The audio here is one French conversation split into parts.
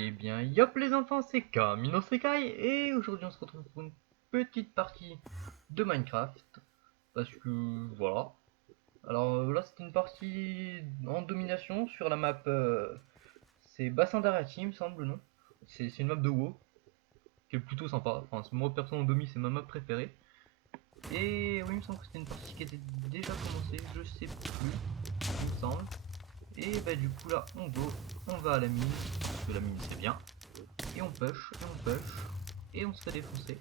Eh bien, yop les enfants, c'est Kamino Sekai et aujourd'hui on se retrouve pour une petite partie de Minecraft parce que voilà. Alors là, c'est une partie en domination sur la map. C'est Bassin d'Arati, il me semble, non? C'est une map de WoW qui est plutôt sympa. Enfin, moi perso en demi, c'est ma map préférée. Et oui, il me semble que c'était une partie qui était déjà commencée, je sais plus, il me semble. Et bah, du coup, là, on va à la mine parce que la mine c'est bien. Et on push, et on push, et on se fait défoncer.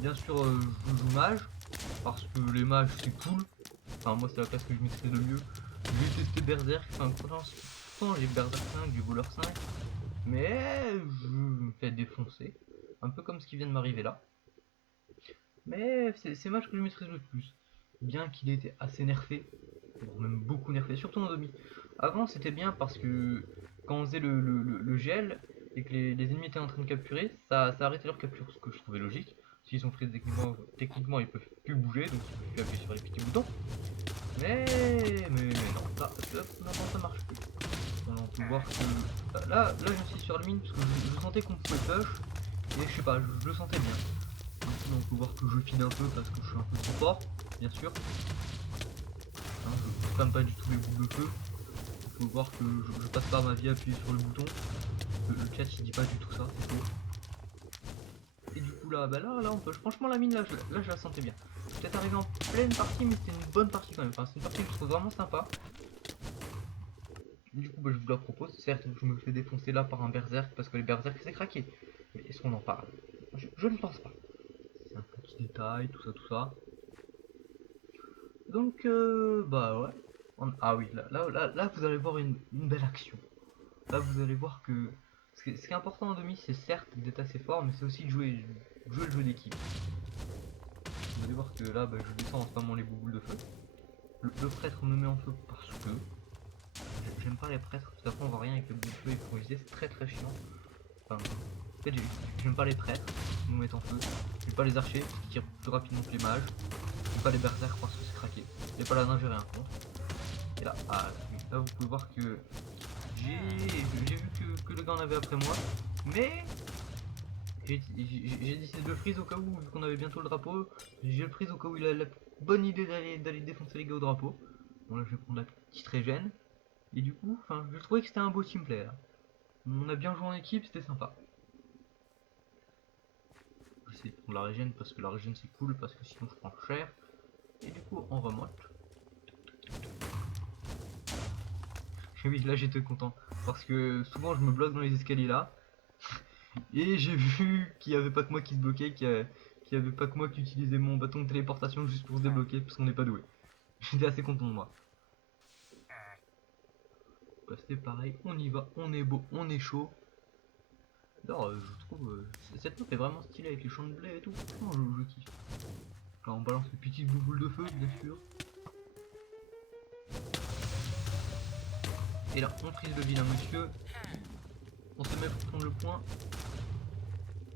Bien sûr, je joue mage, parce que les mages c'est cool. Enfin, moi, c'est la classe que je maîtrise le mieux. J'ai testé Berserk, enfin, pour l'instant, j'ai Berserk 5, j'ai Voleur 5, mais je me fais défoncer. Un peu comme ce qui vient de m'arriver là. Mais c'est mage que je maîtrise le plus. Bien qu'il ait été assez nerfé, voire même beaucoup nerfé, surtout en demi. Avant, c'était bien parce que quand on faisait le gel et que les ennemis étaient en train de capturer, ça arrêtait leur capture, ce que je trouvais logique. S'ils sont freeze techniquement ils peuvent plus bouger, donc ils peuvent plus appuyer sur les petits boutons. Mais non, maintenant ça marche plus. On peut voir que là je suis sur la mine parce que je sentais qu'on pouvait push et je sais pas, je le sentais bien. Maintenant on peut voir que je file un peu parce que je suis un peu trop fort, bien sûr. Hein, je crame pas du tout les boules de feu. Il faut voir que je passe pas ma vie à appuyer sur le bouton. Le chat il dit pas du tout ça, c'est faux. Et du coup là, là on peut. Franchement la mine là je la sentais bien. Peut-être arrivé en pleine partie, mais c'était une bonne partie quand même. Enfin, c'est une partie que je trouve vraiment sympa. Du coup je vous la propose. Certes je me fais défoncer là par un berserk parce que les berserk c'est craqué. Mais est-ce qu'on en parle? Je ne pense pas. C'est un petit détail, tout ça, tout ça. Donc bah ouais. Ah oui, là vous allez voir une belle action. Là vous allez voir que ce qui est important en demi, c'est certes d'être assez fort, mais c'est aussi de jouer le jeu d'équipe. Vous allez voir que là bah, je descends en ce moment les boules de feu. Le prêtre me met en feu parce que j'aime pas les prêtres, parce qu'après on voit rien avec les boules de feu, il faut viser, c'est très chiant. Enfin, en fait j'aime pas les prêtres qui nous mettent en feu, j'aime pas les archers qui tirent plus rapidement que les mages, j'aime pas les berserkers parce que c'est craqué, j'ai pas la nain, j'ai rien contre. Et là, là vous pouvez voir que j'ai vu que le gars en avait après moi, mais j'ai décidé de le freeze au cas où, vu qu'on avait bientôt le drapeau, j'ai le freeze au cas où il a la bonne idée d'aller défoncer les gars au drapeau. Bon là je vais prendre la petite régène, et du coup, enfin, je trouvais que c'était un beau teamplay là. On a bien joué en équipe, c'était sympa. J'essaie de prendre la régène parce que la régène c'est cool, parce que sinon je prends cher. Et du coup on remonte. Et oui là j'étais content, parce que souvent je me bloque dans les escaliers là. Et j'ai vu qu'il n'y avait pas que moi qui se bloquait, qu'il n'y avait pas que moi qui utilisais mon bâton de téléportation juste pour se débloquer, parce qu'on n'est pas doué. J'étais assez content de moi. Bah, c'était pareil, on y va, on est beau, on est chaud. D'ailleurs, je trouve cette map est vraiment stylée avec les champs de blé et tout. Franchement, je kiffe. Là, on balance les petites boules de feu, bien sûr. Et là, on frise le vilain monsieur. On se met pour prendre le point.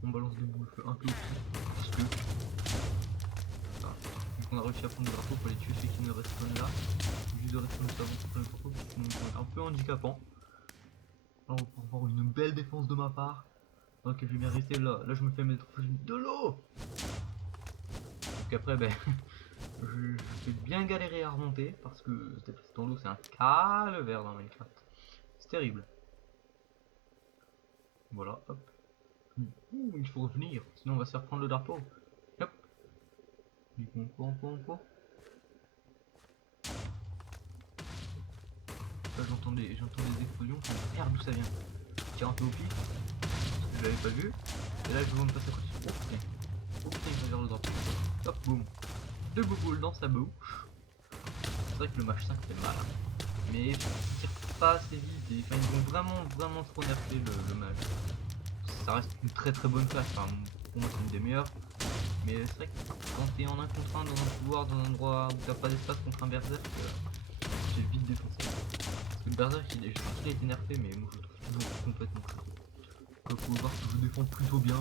On balance des boules de feu un peu au-dessus, parce que vu qu'on a réussi à prendre le drapeau, pour les tuer ceux qui ne respawnent là. Juste de respawn juste avant de prendre le drapeau, sinon c'est un peu handicapant. Là on va pouvoir voir une belle défense de ma part. Donc je vais bien rester là. Là je me fais mettre de l'eau. Donc après ben je vais bien galérer à remonter parce que se déplacer dans l'eau c'est un calvaire dans Minecraft. C'est terrible. Voilà, hop. Ouh, il faut revenir, sinon on va se faire prendre le drapeau. Hop. Du coup on court. Là j'entends des explosions, merde d'où ça vient. Je tire un peu au pif, parce que je l'avais pas vu. Et là je vois me passer à côté. Oh putain, il va vers le drapeau. Hop, boum. Deux boules dans sa bouche. C'est vrai que le match 5 fait mal. Hein. Mais il tire pas assez vite. Et, enfin, ils vont vraiment trop nerfer le match. Ça reste une très bonne classe. Enfin, pour moi c'est une des meilleures. Mais c'est vrai que quand t'es en 1 contre 1 dans un couloir, dans un endroit où t'as pas d'espace contre un berserk, j'ai vite défoncé. Parce que le berserk, je sais qu'il a été nerfé, mais moi je le trouve toujours complètement chaud. Comme vous pouvez voir que je défends plutôt bien.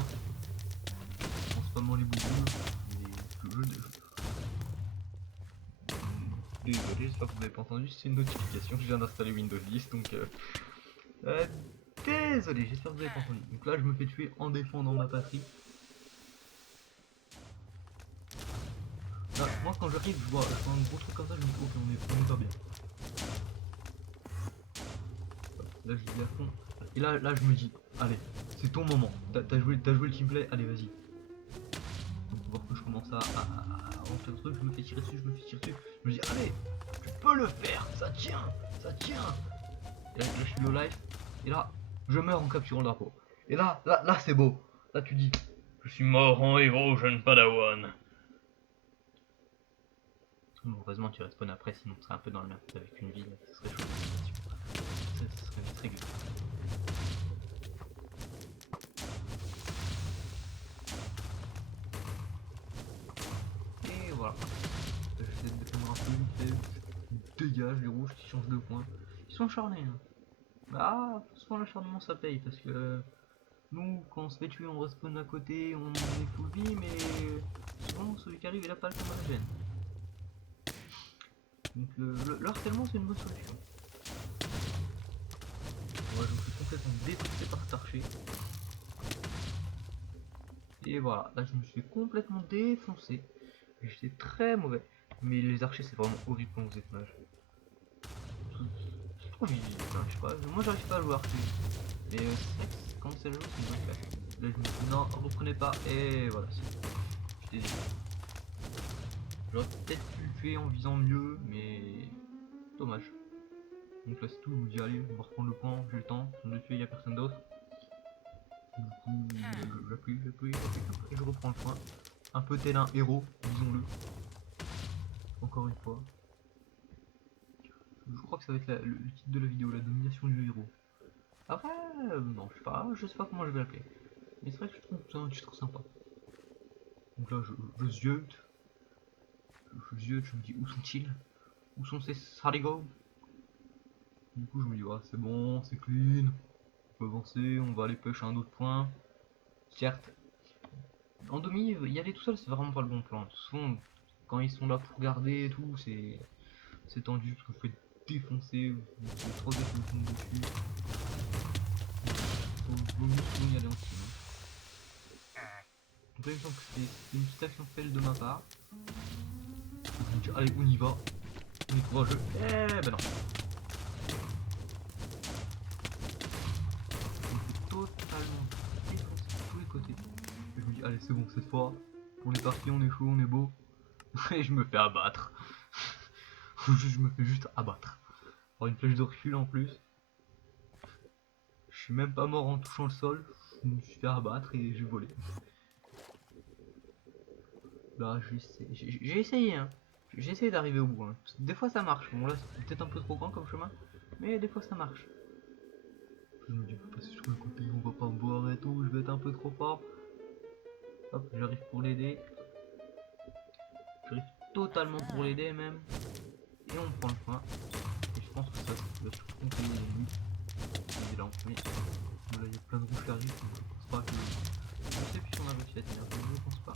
En spammant les boules. Désolé, j'espère que vous n'avez pas entendu, c'est une notification, je viens d'installer Windows 10 donc Désolé, j'espère que vous avez pas entendu. Donc là, je me fais tuer en défendant ma patrie. Là, moi, quand j'arrive, je vois un gros truc comme ça, je me dis, ok, on est pas bien. Là, je dis à fond. Et là, je me dis, allez, c'est ton moment. T'as joué le teamplay, allez, vas-y. Donc, voir que je commence à rentrer le truc, je me fais tirer dessus, je me dis, allez, tu peux le faire, ça tient, ça tient. Et là, je suis low life, et là, je meurs en capturant le drapeau. Et là, c'est beau. Là, tu dis, je suis mort en héros, jeune padawan. Bon, heureusement, tu respawn après, sinon tu serais un peu dans le merde avec une ville, ce serait chaud. Ça serait vite réglé. Et voilà. J'essaie de défendre un peu vite fait. Dégage les rouges qui changent de point. Ils sont acharnés. Hein. Ah, souvent l'acharnement ça paye parce que nous, quand on se fait tuer, on respawn à côté, on est full vie, mais souvent celui qui arrive il a pas le temps de la gêne. Donc le harcèlement c'est une bonne solution. Moi je me suis complètement défoncé par cet archer. Et voilà, là je me suis complètement défoncé. J'étais très mauvais. Mais les archers c'est vraiment horrible quand vous êtes mage. C'est trop vite, hein, je sais pas. Moi j'arrive pas à jouer archer. Mais c'est vrai que quand c'est le jeu c'est une bonne classe. Là je me dis non, reprenez pas. Et voilà, j'étais déçu. J'aurais peut-être pu le tuer en visant mieux, mais dommage. Donc là c'est tout, je me dis allez, on va reprendre le point, j'ai le temps, si on le tuer, il n'y a personne d'autre. Du coup, j'appuie, et je reprends le point. Un peu tel un héros, disons-le. Encore une fois. Je crois que ça va être le titre de la vidéo, la domination du héros. Après, non, je sais pas comment je vais l'appeler. Mais c'est vrai que je trouve que c'est un titre sympa. Donc là, je ziote. Je me dis où sont-ils? Où sont ces saligots? Du coup, je me dis, ouais, c'est bon, c'est clean. On peut avancer, on va aller pêcher un autre point. Certes, en demi, y aller tout seul, c'est vraiment pas le bon plan. Souvent, quand ils sont là pour garder et tout, c'est tendu parce que je fais défoncer, vous 3 êtres me tombent dessus. Vaut mieux y aller en team. Donc là, il me semble que c'est une petite action fail de ma part. Je me dis, allez, on y va. On est courageux. Eh ben non. On fait totalement défoncer de tous les côtés. Et je me dis, allez, c'est bon, cette fois, on est parti, on est chaud, on est beau. Et je me fais abattre. Je me fais juste abattre. Alors une flèche de recul en plus. Je suis même pas mort en touchant le sol. Je me suis fait abattre et j'ai volé. Là, j'ai essayé, hein. J'ai essayé d'arriver au bout. Hein. Des fois ça marche. Bon là c'est peut-être un peu trop grand comme chemin. Mais des fois ça marche. Je me dis, faut passer sur le côté, on va pas me voir et tout. Je vais être un peu trop fort. Hop, j'arrive pour l'aider. J'arrive totalement pour l'aider même. Et on prend le point. Et je pense que ça va surtout compter lui. Il est là en premier. Bon, là il y a plein de rouges qui arrivent. Donc je pense pas que. Je sais plus si on a réussi à tenir. Je pense pas.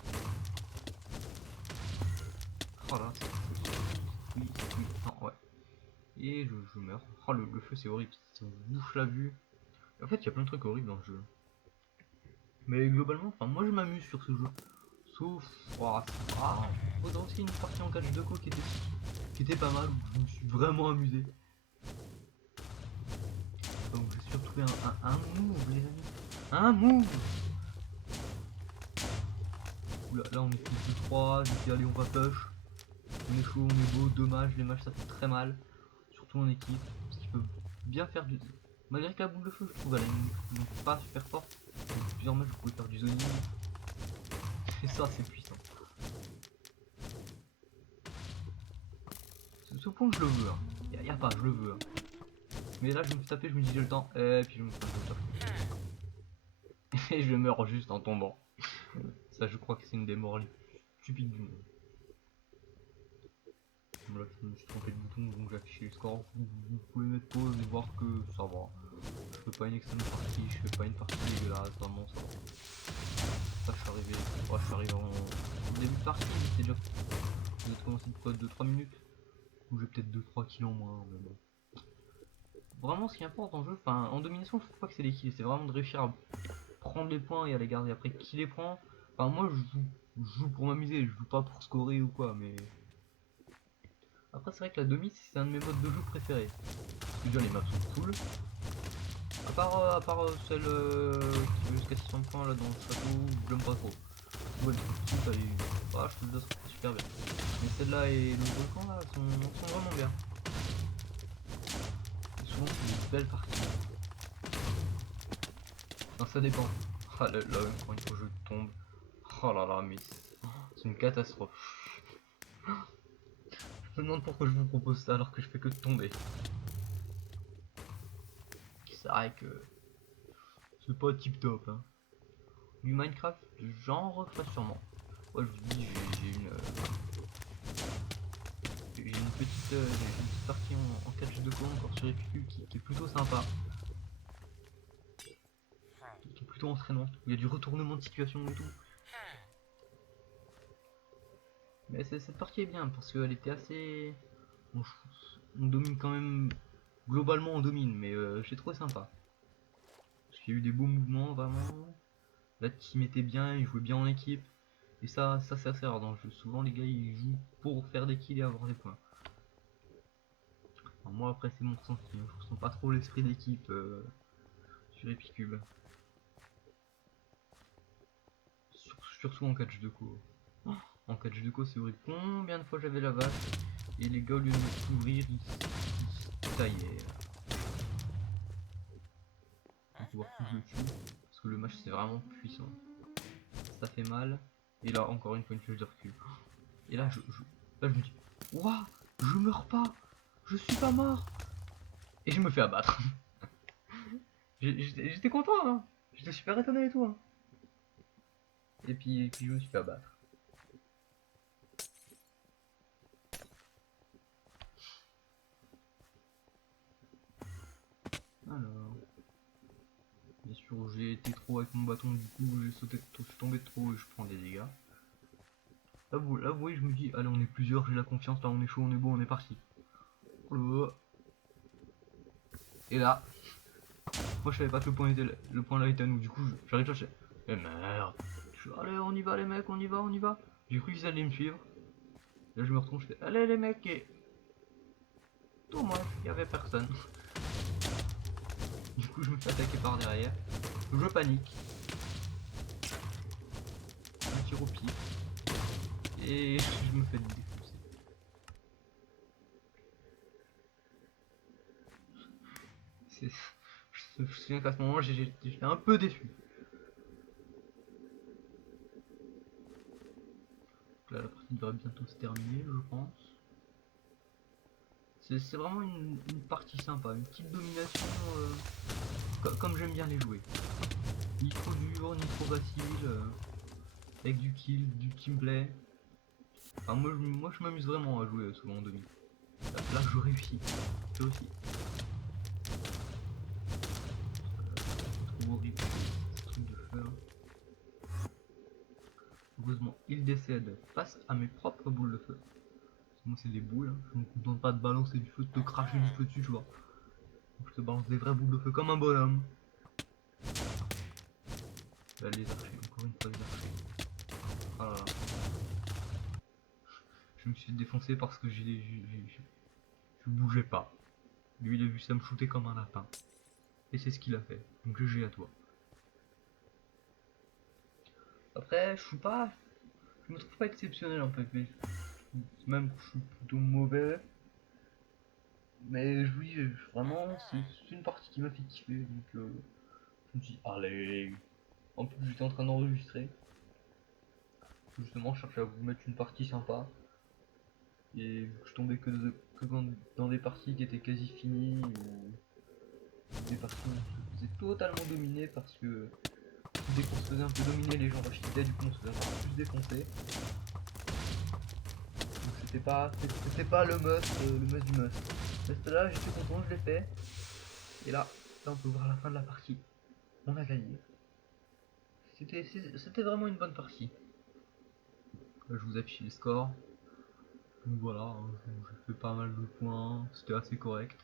Voilà. Oui, non, ouais. Et je meurs. Oh, le feu c'est horrible. Ça me bouche la vue. Et en fait, il y a plein de trucs horribles dans le jeu. Mais globalement, enfin, moi je m'amuse sur ce jeu. Sauf. Oh, faudrait aussi une partie en catch de co qui était pas mal. Où je me suis vraiment amusé. Donc j'ai surtout fait un move, les amis. Un move! Oula, là on est tous de 3. J'ai dit, allez, on va push. On est chaud, on est beau. Dommage, les matchs ça fait très mal. Surtout en équipe. Parce qu'ils peuvent bien faire du. Malgré que la boule de feu, je trouve, elle est pas super forte. Donc, plusieurs matchs, vous pouvez faire du zoning. Et ça, c'est puissant. Ce point, je le veux. Hein. Y a pas, je le veux. Hein. Mais là, je me fais taper, je me dis j'ai le temps. Et puis je me fais taper. Et je meurs juste en tombant. Ça, je crois que c'est une des morts les plus stupides du monde. Là, je me suis trompé de bouton, donc j'ai affiché le score. Vous pouvez mettre pause et voir que ça va. Je fais pas une excellente partie, je fais pas une partie dégueulasse, vraiment ça va. Ça, je suis arrivé en début de partie, c'est déjà. Vous êtes commencé de quoi, 2-3 minutes. Ou j'ai peut-être 2-3 kills en moins, mais bon. vraiment ce qui importe en jeu, enfin en domination je trouve pas que c'est les kills, c'est vraiment de réussir à prendre les points et à les garder. Après qui les prend, enfin moi je joue pour m'amuser, je joue pas pour scorer ou quoi, mais après c'est vrai que la demi c'est un de mes modes de jeu préférés. Parce que déjà les maps sont cool, à part celle qui veut jusqu'à 600 points là dans le château, j'aime pas trop. Ouais, ça y est, ah, je trouve que ça super bien. Mais celle-là et le volcan là sont vraiment bien. Et souvent c'est des belles parties. Non, ça dépend. Ah là, là quand il faut que je tombe. Oh là là, mais c'est une catastrophe. Je me demande pourquoi je vous propose ça alors que je fais que de tomber. C'est vrai que c'est pas tip top. Hein. Du Minecraft, j'en referai sûrement. Ouais, je vous dis, j'ai une petite partie en catch de co encore sur Epicube qui est plutôt sympa. Qui est plutôt entraînante. Il y a du retournement de situation et tout. Mais cette partie est bien parce qu'elle était assez. On domine quand même. Globalement, on domine, mais j'ai trouvé sympa. Parce qu'il y a eu des beaux mouvements, vraiment. La team était bien, ils jouaient bien en équipe. Et ça c'est assez rare dans le jeu. Souvent, les gars, ils jouent pour faire des kills et avoir des points. Alors, moi, après, c'est mon ressenti. Je ressens pas trop l'esprit d'équipe sur Epicube. Surtout en catch de co. En catch de co, c'est vrai combien de fois j'avais la vache. Et les gars, au lieu de me couvrir, ils se taillaient. Pour pouvoir que je le tue. Parce que le match, c'est vraiment puissant. Ça fait mal. Et là, encore une fois, une flèche de recul. Et là, là, je me dis, waouh, je meurs pas, je suis pas mort. Et je me fais abattre. J'étais content, hein. J'étais super étonné et tout. Hein. Et puis je me suis fait abattre. Alors, bien sûr, j'ai été trop avec mon bâton, du coup, j'ai sauté, je suis tombé trop et je prends des dégâts. Là, vous voyez, je me dis, allez, on est plusieurs, j'ai la confiance, là, on est chaud, on est beau, on est parti. Et là, moi je savais pas que le point là était à nous, du coup j'arrive là, je fais, eh merde, je fais, allez on y va les mecs, on y va, on y va. J'ai cru qu'ils allaient me suivre, là je me retrouve, je fais, allez les mecs, et dommage, il y avait personne. Du coup je me fais attaquer par derrière, je panique, je tire au pied, et je me fais défoncer. Je me souviens qu'à ce moment j'étais un peu déçu. Là la partie devrait bientôt se terminer je pense. C'est vraiment une partie sympa, une petite domination comme j'aime bien les jouer. Ni trop dur, ni trop facile, avec du kill, du teamplay. Enfin, moi je m'amuse vraiment à jouer souvent en demi. Là je réussis, je réussis. Trop horrible ce truc de feu. Heureusement, il décède face à mes propres boules de feu. Moi c'est des boules, hein. Je ne me contente pas de balancer du feu, de te cracher du feu dessus, tu vois. Donc, je te balance des vraies boules de feu comme un bonhomme. Là les archers, encore une fois les archers. Ah là là. Je me suis défoncé parce que je bougeais pas. Lui il a vu ça me shooter comme un lapin. Et c'est ce qu'il a fait. Donc GG à toi. Après, je me trouve pas exceptionnel en fait. Même que je suis plutôt mauvais. Mais oui, vraiment, c'est une partie qui m'a fait kiffer. Donc je me suis dit, allez. En plus, j'étais en train d'enregistrer. Justement, je cherchais à vous mettre une partie sympa. Et vu que je tombais dans des parties qui étaient quasi finies. Ou des parties où on se faisait totalement dominer parce que dès qu'on se faisait un peu dominer, les gens rachetaient, du coup on se faisait encore plus défoncer. Donc c'était pas le must du must. Mais là j'étais content, je l'ai fait. Et là on peut voir la fin de la partie. On a gagné. C'était vraiment une bonne partie. Là, je vous affiche les scores. Donc voilà, hein, j'ai fait pas mal de points, c'était assez correct.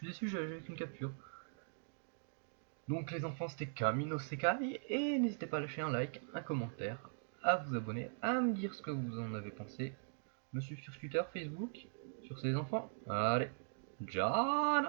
Je suis déçu, j'avais qu'une capture. Donc les enfants, c'était Kamino Sekai, et n'hésitez pas à lâcher un like, un commentaire, à vous abonner, à me dire ce que vous en avez pensé, me suivre sur Twitter, Facebook, sur ces enfants. Allez, ciao.